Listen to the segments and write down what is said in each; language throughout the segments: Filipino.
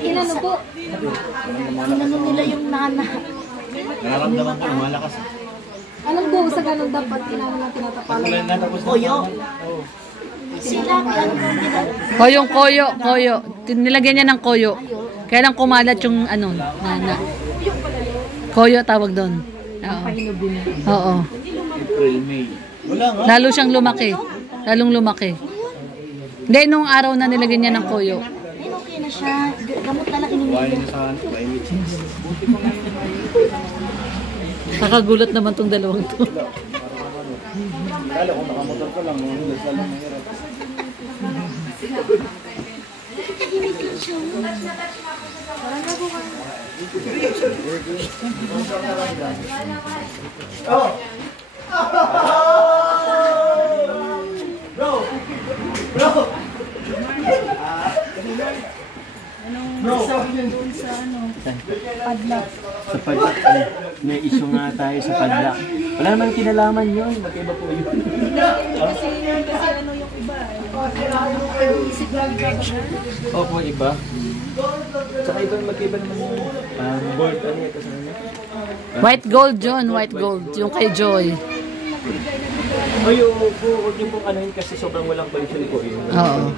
Inano po? Inano nila yung nana. Nararamdaman ko, lumalakas. Anong po sa ganun dapat inano lang tinatapalan? Koyo. Sila, ano po nila? Koyo. Nilagyan niya ng koyo. Kaya lang kumalat yung ano, nana. Koyo tawag doon. Oo. Oo. April, May. Wala nga. Lalo siyang lumaki. Lalong lumaki. Hindi, nung araw na nilagyan niya ng koyo. Ay, okay na siya. Gamot na lang inumin Kuhain niya. niya sa ano, climate change. Nakagulat naman tong dalawang to. Kala kung nakamotor ko lang, mga hulas lang mahirap. Tahimik lang siya. Parang nabukan. Sa padlak, may issue nga tayo sa padlak. Wala naman kinalaman yun. Magkaiba po yun. Kasi ano yung iba. Isip lang ba? Opo, iba. Tsaka iba magkaiba naman yun. Gold, ano ito sa kanya? White gold, John. White gold. Yung kay Joy. Ay, huwag niyo pong anuhin kasi sobrang walang pollution po yun. Oo.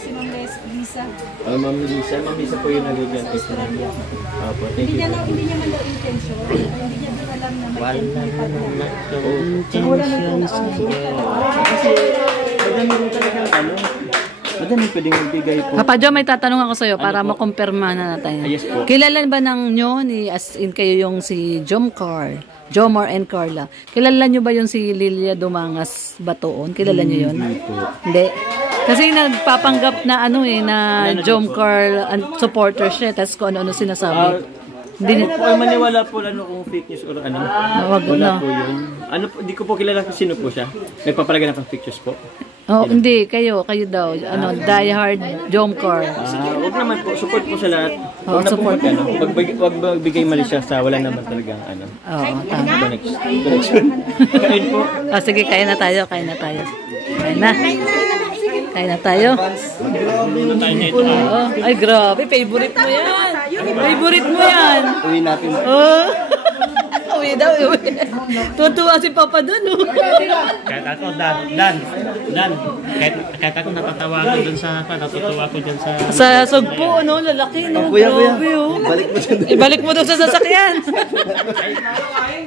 Si Ma'am Lisa. Ma'am Lisa po yung nag-gantis na niya. Opo, thank you. Hindi niya man daw intention. Hindi niya din alam na may Wala kasi madami rin talagang ano. Madami pwedeng magbigay po. Papa John, may tatanong ako sa'yo para makumpirma na natin. Yes po. Kilala ba ng nyo, as in kayo yung si Jomar and Carla? Kilala nyo ba yung si Lilia Dumangas Batoon? Kilala nyo yun? Hindi. Kasi nagpapanggap na na Jomcar supporter siya. Tapos kung ano-ano sinasabi. Hindi po maniwala po kung fake news or ano. Wala po yun. Hindi ko po kilala kung sino po siya. Nagpapalaga ng pictures po. Oh, hindi. Kayo daw. Die Hard Jomcar. Huwag naman po. Support po sa lahat. Oo, support. Huwag magbigay mali siya sa wala naman talagang ano. Oo, tama. Connection. Kain po. Oh, sige, kain na tayo. Kain na. Kain na tayo. Oo. Ay, grabe. Favorite mo yan. Uwi natin. Oh. Uwi daw. Tuwa si Papa doon. Kahit ako, Dan. Kahit ako natatawa ako dun sa, natutuwa ako dyan sa... Sa sugpo, lalaki, Kuya. Grabe, Balik mo dyan. Ibalik mo daw sa sasakyan.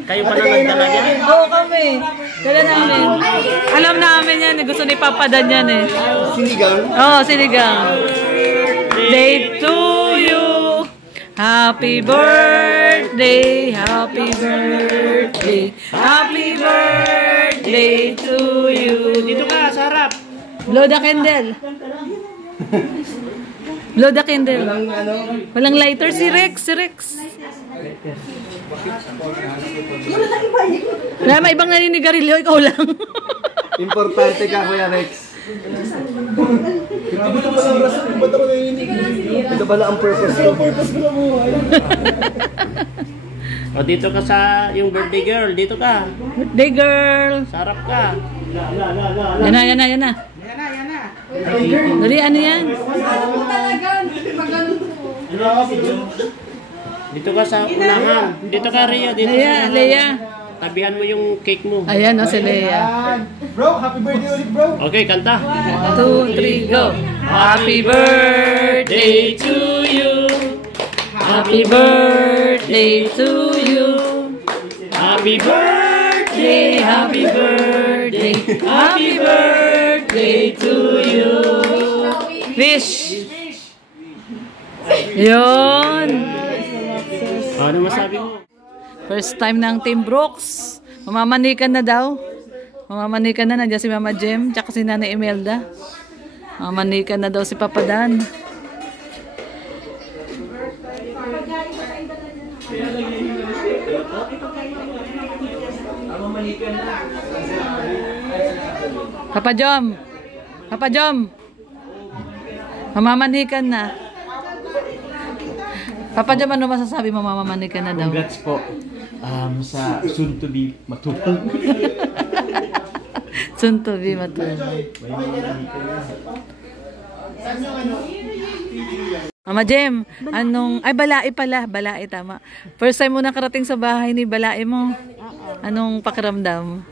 Kayo pa naman talaga. Oo, kami. Dala namin. Alam namin yan. Gusto ni Papa Dan yan eh. Sinigang. Oo, sinigang. Day to you. Happy birthday, happy birthday, happy birthday to you. Dito ka, sa harap. Blow the candle. Blow the candle. Walang lighter si Rex. Wala, may ibang naninigarilyo, ikaw lang. Importante ka, Kuya Rex. Ito pala ang purpose ko. O, dito ka sa yung birthday girl. Dito ka. Birthday girl. Sa harap ka. Yan na. Dali, ano yan? Dito ka sa unahan. Dito ka, Rhea. Dito Leia. Tabihan mo yung cake mo. Ayan, si Leia. Bro, happy birthday ulit, bro. Okay, kanta. 1, 2, 3, go. Happy birthday to you. Happy birthday to you. Happy birthday, happy birthday, happy birthday to you. Fish. Yun. Ano masabi mo? First time ng Team Brooks. Mamamanikan na daw. Nandiyan si Mama Jem, tsaka si Nana Imelda. Mamamanikan na daw si Papa Dan. Papa Jom. Mamamanikan na. Papa Jom, ano masasabi mo? Mamamanikan na daw. Congrats po. Sa soon to be matupang. Soon to be matulog. Mama Jem, ay Balae pala, Balae tama. First time mo nakarating sa bahay ni Balae mo. Anong pakiramdam?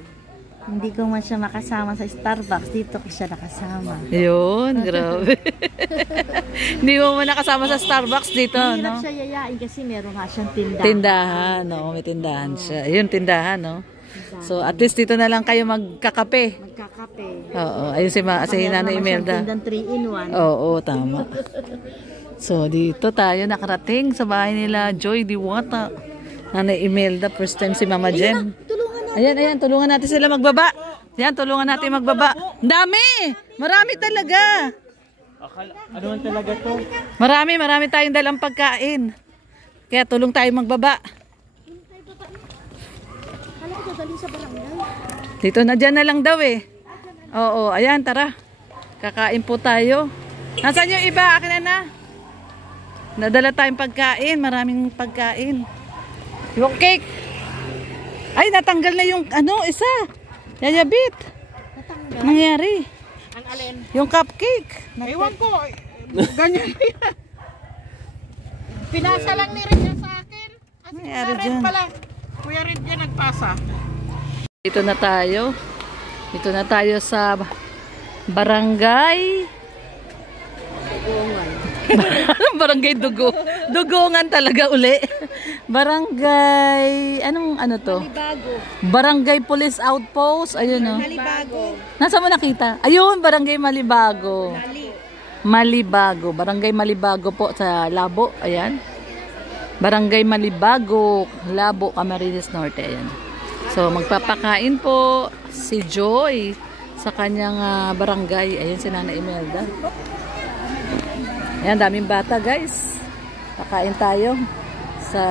Hindi ko man siya makasama sa Starbucks. Dito ko siya nakasama. Yun, grabe. Hindi mo man nakasama sa Starbucks dito, Hirap no? siya yayain kasi meron nga siyang tindahan. Tindahan, no? May tindahan siya. Yun, tindahan, no? So, at least dito na lang kayo magkakape. Magkakape. Oo, ayun si Nanay Imelda. Tindang 3-in-1. Oo, tama. So, dito tayo nakarating sa bahay nila Joy Diwata. Nanay Imelda, first time si Mama Jem. Ayan, tulungan natin sila magbaba. Ayan, tulungan natin magbaba. Ang dami! Marami talaga. Ano man talaga to? Marami tayong dalang pagkain. Kaya tulong tayo magbaba. Dito na, dyan na lang daw eh. Oo, ayan, tara. Kakain po tayo. Nasaan yung iba? Akin na. Nadala tayong pagkain. Maraming pagkain. Yung cake. Ay, natanggal na yung isa. Yayabit. Natanggal? Nangyari. Ang alin? Yung cupcake. Ewan ko. Ganyan ba yan? Pinasa lang ni Red yan sa akin. Nangyari dyan. Kuya Red yan nagpasa. Dito na tayo. Dito na tayo sa barangay. Barangay Dugo. Dugongan talaga uli. Barangay, ano to? Malibago. Barangay Police Outpost. Ayun o. Malibago. Nasa mo nakita? Ayun, Barangay Malibago. Malibago. Barangay Malibago po sa Labo. Ayan. Barangay Malibago, Labo, Camarines Norte. Ayan. So, magpapakain po si Joy sa kanyang barangay. Ayan si Nana Imelda. Ayan, daming bata guys. Pakain tayo sa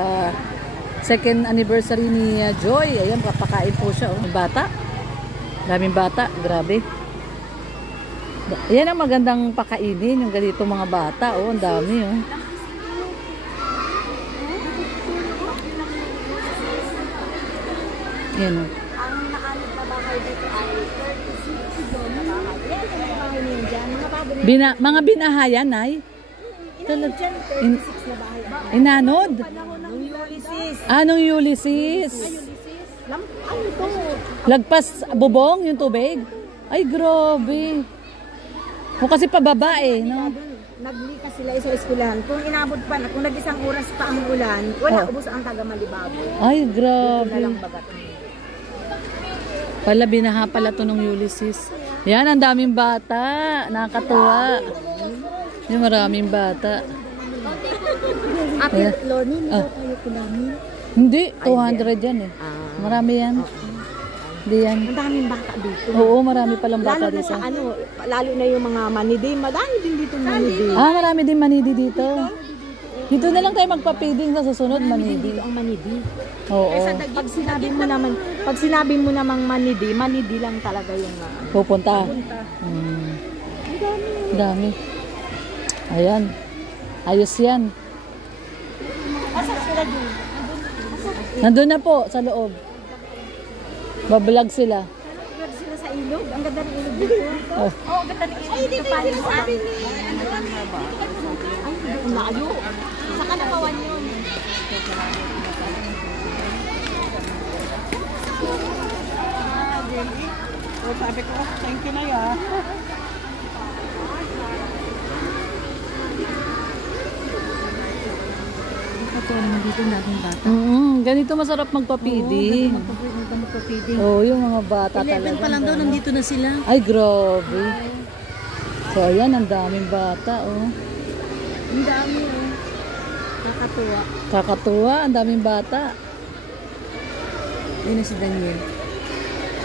second anniversary ni Joy. Ayan, papakain po siya. Oh. Bata. Daming bata. Grabe. Ayan ang magandang pakainin. Yung ganito mga bata. Oh, ang dami. Oh. Ayan. Oh. Ang nakalit na bahay dito ay 36 doon na bahay. Yan, ang bahay niyo dyan. Mga bago niyo. Mga binahayan ay? Inanod dyan, 36 na bahay. Inanod? Nung Ulysses. Anong Ulysses? Ano to? Lagpas bubong yung tubig? Ay, grabe. O kasi pababa eh, no? Naglikas sila sa eskwelahan. Kung inabot pa, kung nag-isang oras pa ang ulan, wala, ubos ang taga Malibago. Ay, grabe. Walang bagat. Pala, binaha pala to ng Ulysses. Yan, ang daming bata. Nakakatuwa. Yung maraming bata. Ate Lorny, hindi tayo kulamin. Hindi, 200 yan eh. Marami yan. Hindi yan. Ang daming bata dito. Oo, marami palang bata Lalo na dito. sa lalo na yung mga manidi. Madami din dito manidi. Marami din manidi dito. Dito na lang tayo magpa-feeding sa susunod, manidi. Dito ang manidi. Oo. Pag sinabi mo namang manidi, manidi lang talaga yung Pupunta. Dami. Ayan. Ayos yan. Nandun na po sa loob. Bablog sila. Bablog sila sa ilog. Ang ganda ng ilog dito. Oh. Ang ganda ng ilog. Ay, dito yung sinasabi ni ang layo. Saka nakawan yun. Sabi ko, thank you na yan. Ganito masarap magpa-feeding. Oo, yung mga bata talaga. 11 pa lang daw, nandito na sila. Ay, grabe. So, ayan, ang daming bata, oh. Ang dami, oh. Kakatuwa. Kakatuwa, ang daming bata. Yun na si Daniel.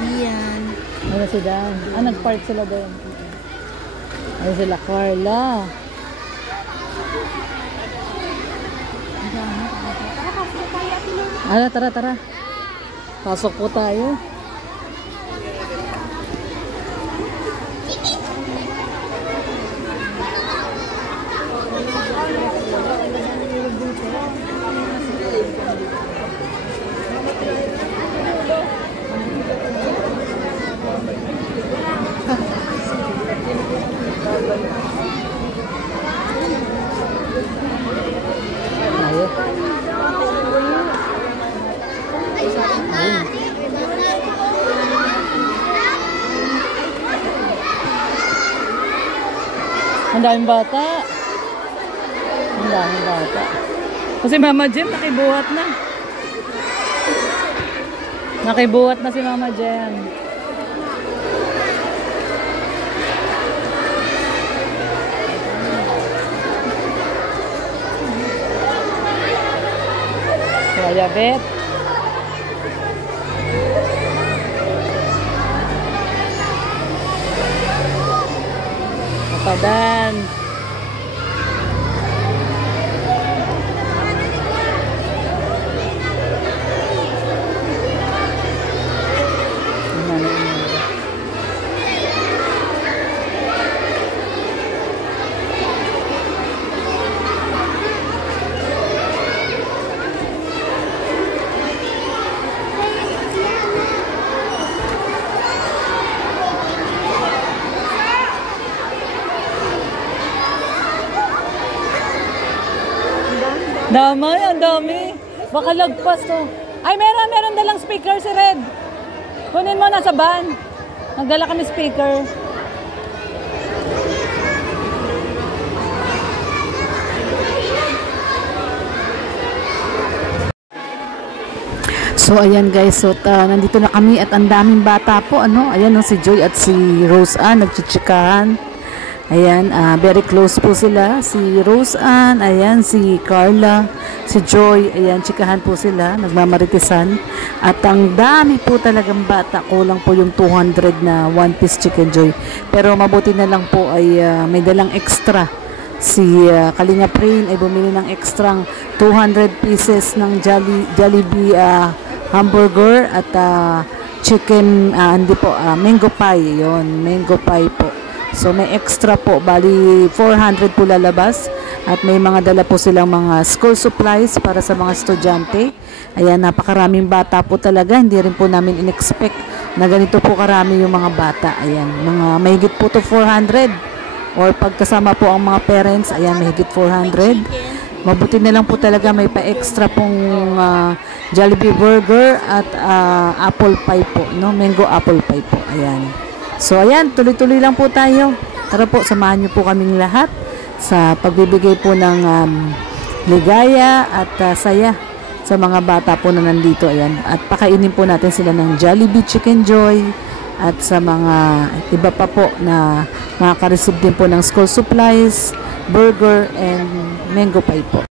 Iyan. Ano si Dan? Nag-park sila doon. Ano sila, Carla. Tara. Pasok po tayo. ang daming bata. Ang daming bata. Kasi Mama Jem, nakibuhat na. Nakibuhat na si Mama Jem. Kaya bet. Kapadan. Dami, ang dami. Baka lagpas to. Ay, meron dalang speaker si Red. Kunin mo na sa van. Nagdala kami speaker. So ayan guys, so nandito na kami at ang daming bata po, ano. Ayan si Joy at si Rose Ann nagchichikahan. Ayan, very close po sila. Si Rose Ann, ayan, si Carla, si Joy, ayan, chikahan po sila, nagmamaritisan. At ang dami po talagang bata, kulang po yung 200 na one-piece Chicken Joy. Pero mabuti na lang po ay may dalang extra. Si Kalinga Prain ay bumili ng extrang 200 pieces ng Jollibee hamburger at chicken, hindi po, mango pie, yon, mango pie po. So may extra po, bali 400 po lalabas at may mga dala po silang mga school supplies para sa mga estudyante. Ayan, napakaraming bata po talaga, hindi rin po namin in-expect na ganito po karami yung mga bata. Ayan, mga mahigit po to 400 or pagkasama po ang mga parents, ayan, mahigit 400. Mabuti na lang po talaga may pa-extra pong Jollibee burger at apple pie po, no? Mango apple pie po, ayan. So ayan, tuloy-tuloy lang po tayo. Tara po, samahan niyo po kaming lahat sa pagbibigay po ng ligaya at saya sa mga bata po na nandito. Ayan. At pakainin po natin sila ng Jollibee Chicken Joy at sa mga iba pa po na makaka-receive din po ng school supplies, burger and mango pie po.